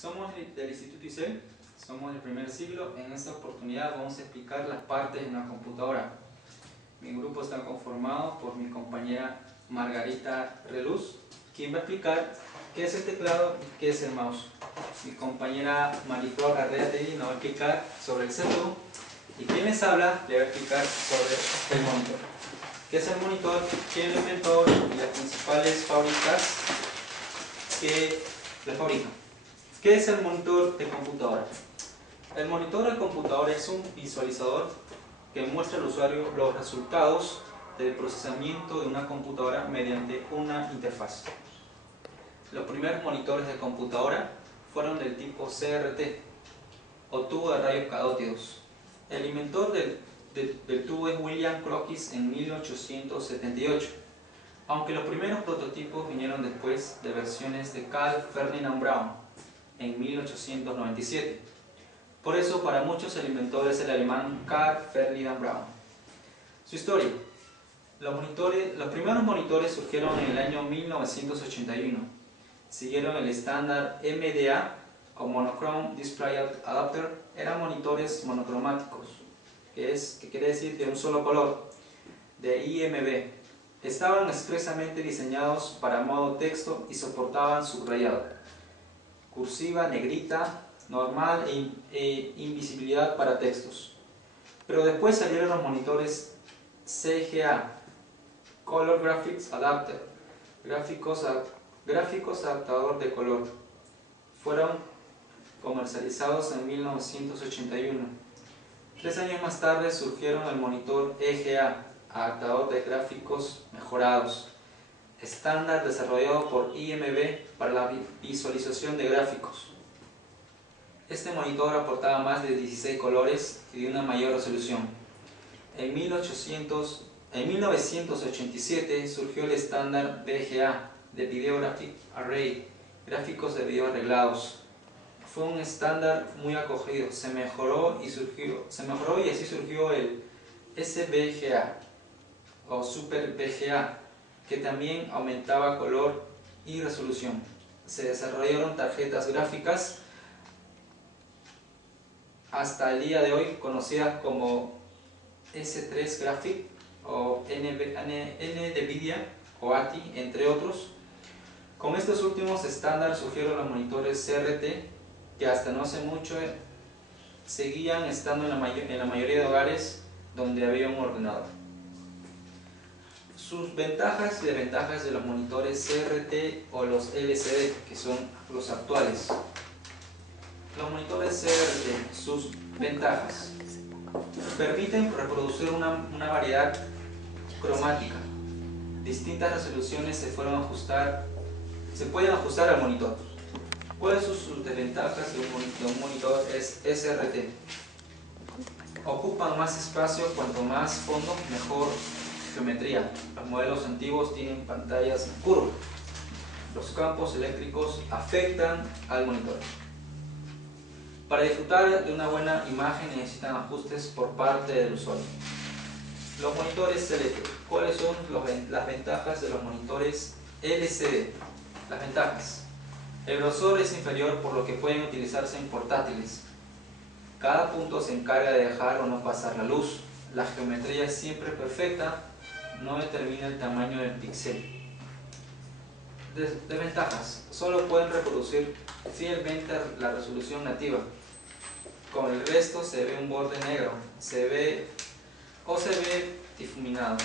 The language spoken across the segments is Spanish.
Somos del Instituto ICEL, somos del primer siglo. En esta oportunidad vamos a explicar las partes de una computadora. Mi grupo está conformado por mi compañera Margarita Reluz, quien va a explicar qué es el teclado y qué es el mouse. Mi compañera Mariflor Arreategui nos va a explicar sobre el CPU y quien les habla le va a explicar sobre el monitor. ¿Qué es el monitor? ¿Quién lo inventó? Y las principales fábricas que lo fabrican. ¿Qué es el monitor de computadora? El monitor de computadora es un visualizador que muestra al usuario los resultados del procesamiento de una computadora mediante una interfaz. Los primeros monitores de computadora fueron del tipo CRT o tubo de rayos catódicos. El inventor del tubo es William Crookes en 1878, aunque los primeros prototipos vinieron después de versiones de Carl Ferdinand Braun en 1897. Por eso, para muchos el inventor es el alemán Carl Ferdinand Braun. Su historia. Los primeros monitores surgieron en el año 1981. Siguieron el estándar MDA o Monochrome Display Adapter. Eran monitores monocromáticos, que quiere decir de un solo color, de IMB. Estaban expresamente diseñados para modo texto y soportaban subrayado, cursiva, negrita, normal e invisibilidad para textos. Pero después salieron los monitores CGA, Color Graphics Adapter, gráficos adaptador de color. Fueron comercializados en 1981. 3 años más tarde surgieron el monitor EGA, adaptador de gráficos mejorados, estándar desarrollado por IMB para la visualización de gráficos. Este monitor aportaba más de 16 colores y de una mayor resolución. En 1987 surgió el estándar VGA de Video Graphic Array, gráficos de video arreglados. Fue un estándar muy acogido, se mejoró y así surgió el SVGA o Super VGA, que también aumentaba color y resolución. Se desarrollaron tarjetas gráficas hasta el día de hoy conocidas como S3 Graphic o NVIDIA o ATI, entre otros. Con estos últimos estándares surgieron los monitores CRT, que hasta no hace mucho seguían estando en la mayoría de hogares donde había un ordenador. Sus ventajas y desventajas de los monitores CRT o los LCD, que son los actuales. Los monitores CRT, sus ventajas: permiten reproducir una variedad cromática. Distintas resoluciones se pueden ajustar al monitor. ¿Cuáles son sus desventajas de un monitor SRT? Ocupan más espacio, cuanto más fondo, mejor geometría. Los modelos antiguos tienen pantallas en curva. Los campos eléctricos afectan al monitor. Para disfrutar de una buena imagen necesitan ajustes por parte del usuario. Los monitores LCD. ¿Cuáles son las ventajas de los monitores LCD? Las ventajas: el grosor es inferior, por lo que pueden utilizarse en portátiles. Cada punto se encarga de dejar o no pasar la luz. La geometría es siempre perfecta, no determina el tamaño del píxel. Desventajas: solo pueden reproducir fielmente la resolución nativa. Con el resto se ve un borde negro, se ve difuminado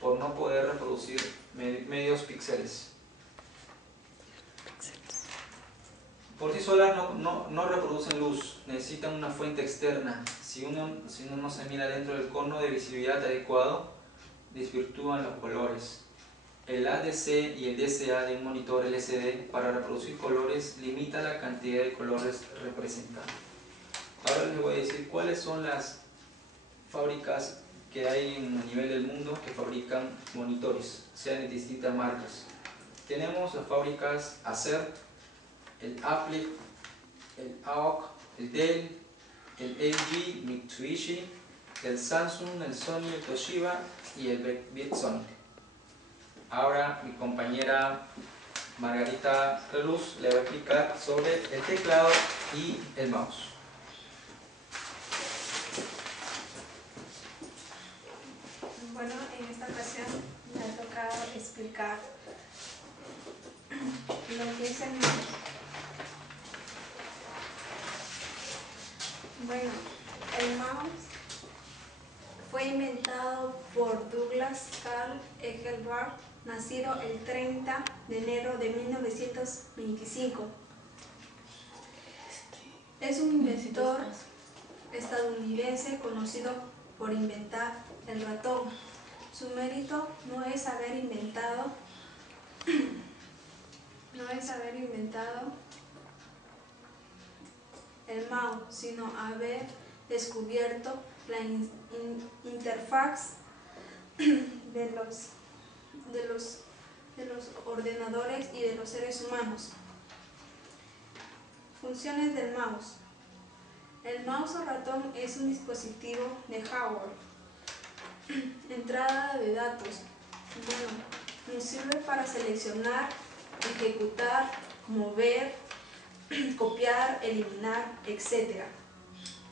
por no poder reproducir medios píxeles. Por sí solas no reproducen luz, necesitan una fuente externa. Si uno no se mira dentro del cono de visibilidad adecuado, desvirtúan los colores. El ADC y el DCA de un monitor LCD para reproducir colores limita la cantidad de colores representados. Ahora les voy a decir cuáles son las fábricas que hay a nivel del mundo que fabrican monitores, sean de distintas marcas. Tenemos las fábricas Acer, el Apple, el AOC, el Dell, el LG, Mitsubishi, el Samsung, el Sony, el Toshiba y el Bitsonic. Ahora mi compañera Margarita Reluz le va a explicar sobre el teclado y el mouse. Bueno, en esta ocasión me ha tocado explicar lo que es el mouse. Bueno, el mouse fue inventado por Douglas Carl Engelbart, nacido el 30 de enero de 1925. Es un inventor estadounidense conocido por inventar el ratón. Su mérito no es haber inventado el mouse, sino haber descubierto la interfaz de los ordenadores y de los seres humanos. Funciones del mouse. El mouse o ratón es un dispositivo de hardware. Entrada de datos. Bueno, nos sirve para seleccionar, ejecutar, mover, copiar, eliminar, etc.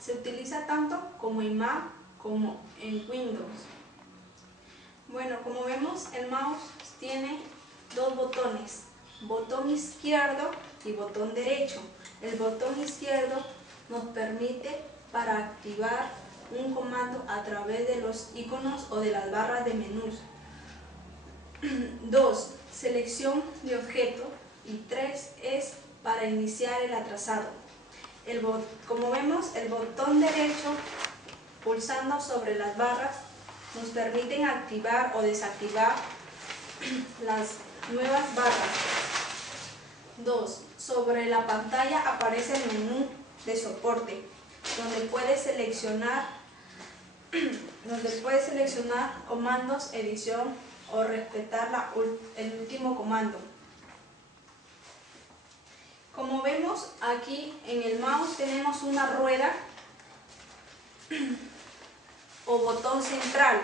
Se utiliza tanto como en Mac como en Windows. Bueno, como vemos, el mouse tiene dos botones, botón izquierdo y botón derecho. El botón izquierdo nos permite para activar un comando a través de los iconos o de las barras de menús. 2. Selección de objeto. Y 3 es para iniciar el trazado. Como vemos, el botón derecho, pulsando sobre las barras, nos permiten activar o desactivar las nuevas barras. 2. Sobre la pantalla aparece el menú de soporte, donde puedes seleccionar comandos, edición o respetar el último comando. Como vemos aquí en el mouse tenemos una rueda o botón central.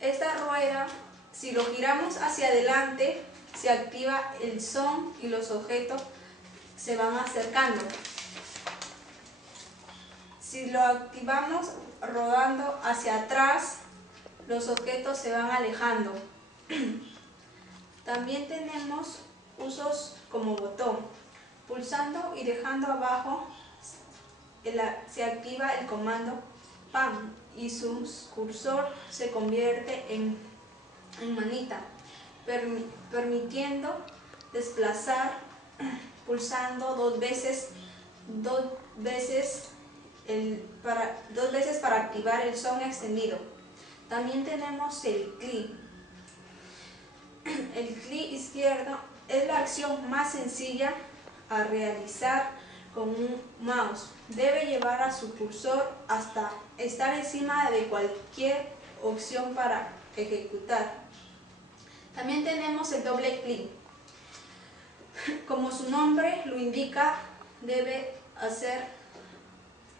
Esta rueda, si lo giramos hacia adelante, se activa el zoom y los objetos se van acercando. Si lo activamos rodando hacia atrás, los objetos se van alejando. También tenemos usos como botón. Pulsando y dejando abajo se activa el comando PAM y su cursor se convierte en manita, permitiendo desplazar pulsando dos veces para activar el zoom extendido. También tenemos el clic. El clic izquierdo es la acción más sencilla a realizar con un mouse. Debe llevar a su cursor hasta estar encima de cualquier opción para ejecutar. También tenemos el doble clic. Como su nombre lo indica, debe hacer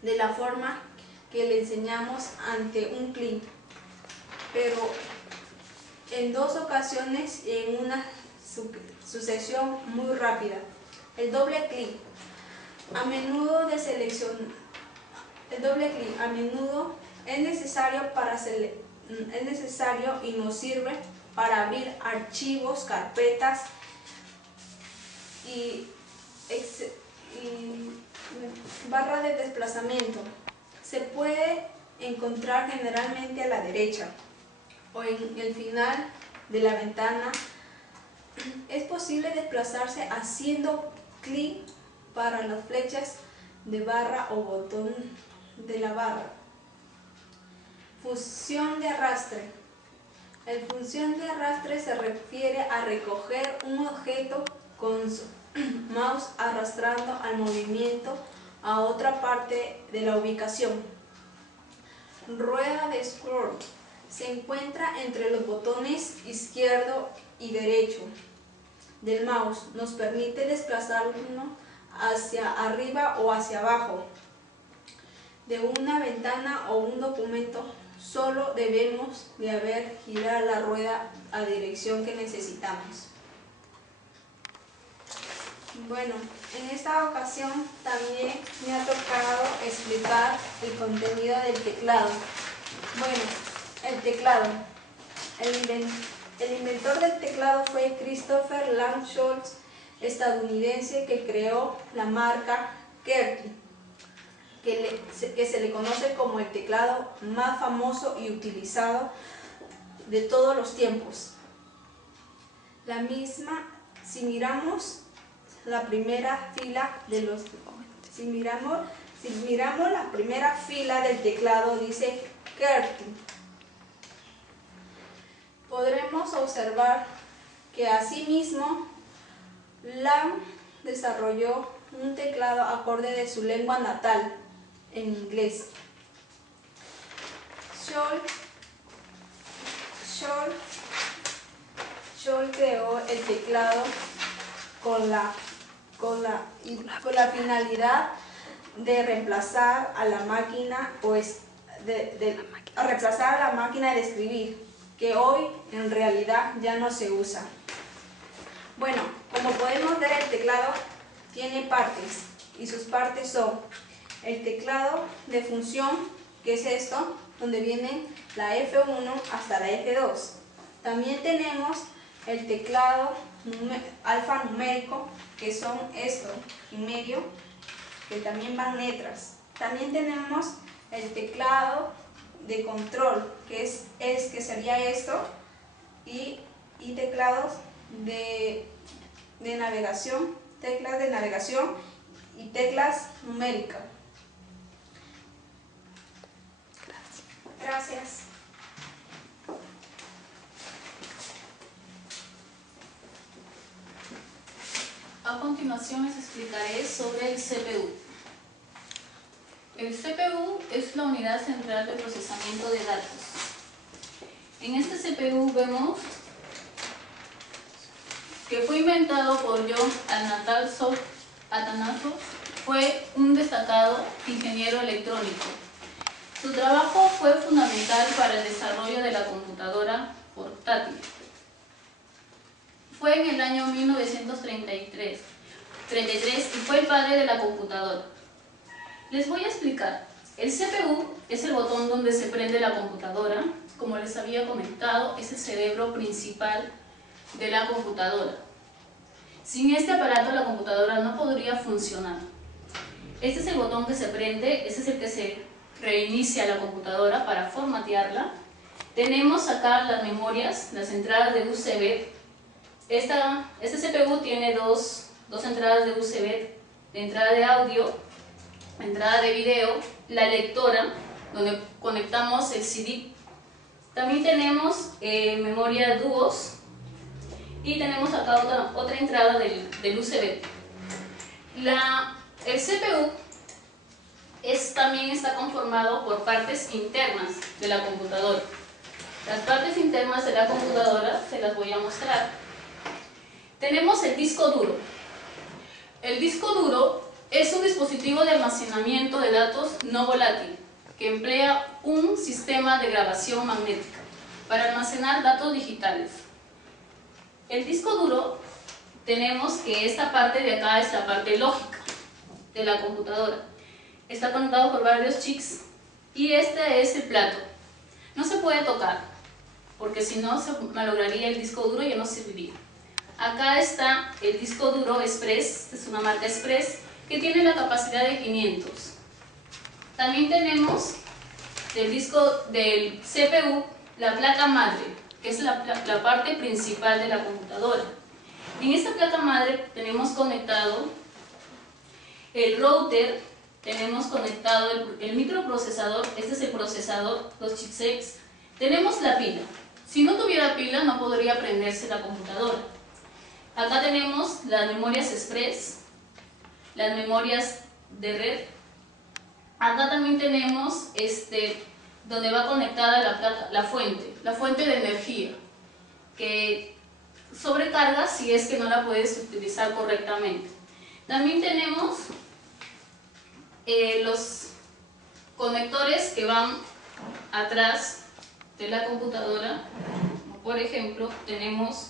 de la forma que le enseñamos ante un clic, pero en dos ocasiones en una sucesión muy rápida. El doble clic a menudo es necesario y nos sirve para abrir archivos, carpetas y barra de desplazamiento. Se puede encontrar generalmente a la derecha o en el final de la ventana. Es posible desplazarse haciendo clic para las flechas de barra o botón de la barra. Función de arrastre. La función de arrastre se refiere a recoger un objeto con su mouse arrastrando al movimiento a otra parte de la ubicación. Rueda de scroll. Se encuentra entre los botones izquierdo y derecho del mouse. Nos permite desplazarlo hacia arriba o hacia abajo de una ventana o un documento. Solo debemos de girar la rueda a dirección que necesitamos. Bueno, en esta ocasión también me ha tocado explicar el contenido del teclado. Bueno, el teclado. El inventor del teclado fue Christopher Lang Scholz, estadounidense, que creó la marca QWERTY, que se le conoce como el teclado más famoso y utilizado de todos los tiempos. La misma, si miramos la primera fila si miramos la primera fila del teclado, dice QWERTY. Podremos observar que asimismo Lang desarrolló un teclado acorde de su lengua natal, en inglés. Scholz creó el teclado con la finalidad de reemplazar a la máquina de escribir, que hoy en realidad ya no se usa. Bueno, como podemos ver, el teclado tiene partes, y sus partes son el teclado de función, que es esto, donde vienen la F1 hasta la F2. También tenemos el teclado alfanumérico, que son esto en medio, que también van letras. También tenemos el teclado de control, que sería esto, y teclados de navegación, teclas de navegación y teclas numéricas. Gracias. A continuación les explicaré sobre el CPU. El CPU es la unidad central de procesamiento de datos. En este CPU vemos que fue inventado por John Atanasoff. Fue un destacado ingeniero electrónico. Su trabajo fue fundamental para el desarrollo de la computadora portátil. Fue en el año 1933 y fue el padre de la computadora. Les voy a explicar. El CPU es el botón donde se prende la computadora. Como les había comentado, es el cerebro principal de la computadora. Sin este aparato la computadora no podría funcionar. Este es el botón que se prende, este es el que se reinicia la computadora para formatearla. Tenemos acá las memorias, las entradas de USB. Este CPU tiene dos entradas de USB, la entrada de audio, la entrada de video, la lectora, donde conectamos el CD. También tenemos memoria DUOS y tenemos acá otra entrada del USB. El CPU también está conformado por partes internas de la computadora. Las partes internas de la computadora se las voy a mostrar. Tenemos el disco duro. El disco duro es un dispositivo de almacenamiento de datos no volátil que emplea un sistema de grabación magnética para almacenar datos digitales. El disco duro, tenemos que esta parte de acá es la parte lógica de la computadora. Está conectado por varios chips y este es el plato. No se puede tocar porque si no se malograría el disco duro y ya no serviría. Acá está el disco duro Express, es una marca Express, que tiene la capacidad de 500. También tenemos del CPU la placa madre, que es la parte principal de la computadora. En esta placa madre tenemos conectado el router, tenemos conectado el microprocesador, este es el procesador, los chipsets. Tenemos la pila. Si no tuviera pila no podría prenderse la computadora. Acá tenemos las memorias Express, las memorias de red. Acá también tenemos donde va conectada la fuente de energía, que sobrecarga si es que no la puedes utilizar correctamente. También tenemos los conectores que van atrás de la computadora. Por ejemplo, tenemos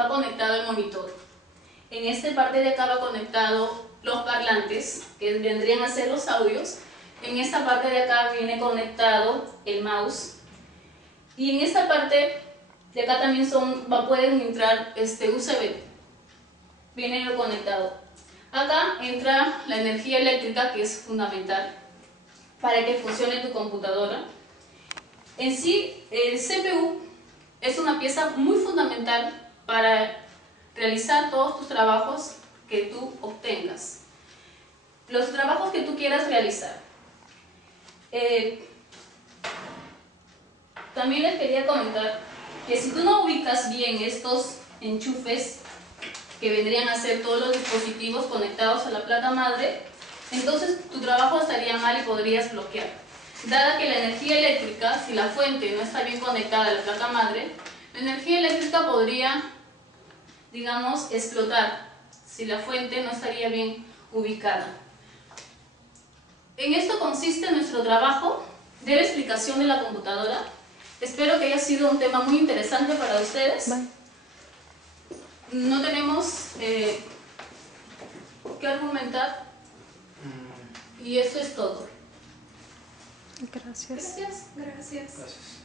va conectado el monitor. En esta parte de acá va conectado los parlantes, que vendrían a ser los audios. En esta parte de acá viene conectado el mouse. Y en esta parte de acá también pueden entrar USB. Viene conectado. Acá entra la energía eléctrica, que es fundamental para que funcione tu computadora. En sí, el CPU es una pieza muy fundamental para realizar todos tus trabajos que tú obtengas. Los trabajos que tú quieras realizar. También les quería comentar que si tú no ubicas bien estos enchufes que vendrían a ser todos los dispositivos conectados a la placa madre, entonces tu trabajo estaría mal y podrías bloquear. Dada que la energía eléctrica, si la fuente no está bien conectada a la placa madre, la energía eléctrica podría, digamos, explotar si la fuente no estaría bien ubicada. En esto consiste nuestro trabajo de la explicación de la computadora. Espero que haya sido un tema muy interesante para ustedes. Bye. No tenemos que argumentar y eso es todo. Gracias. Gracias. Gracias. Gracias.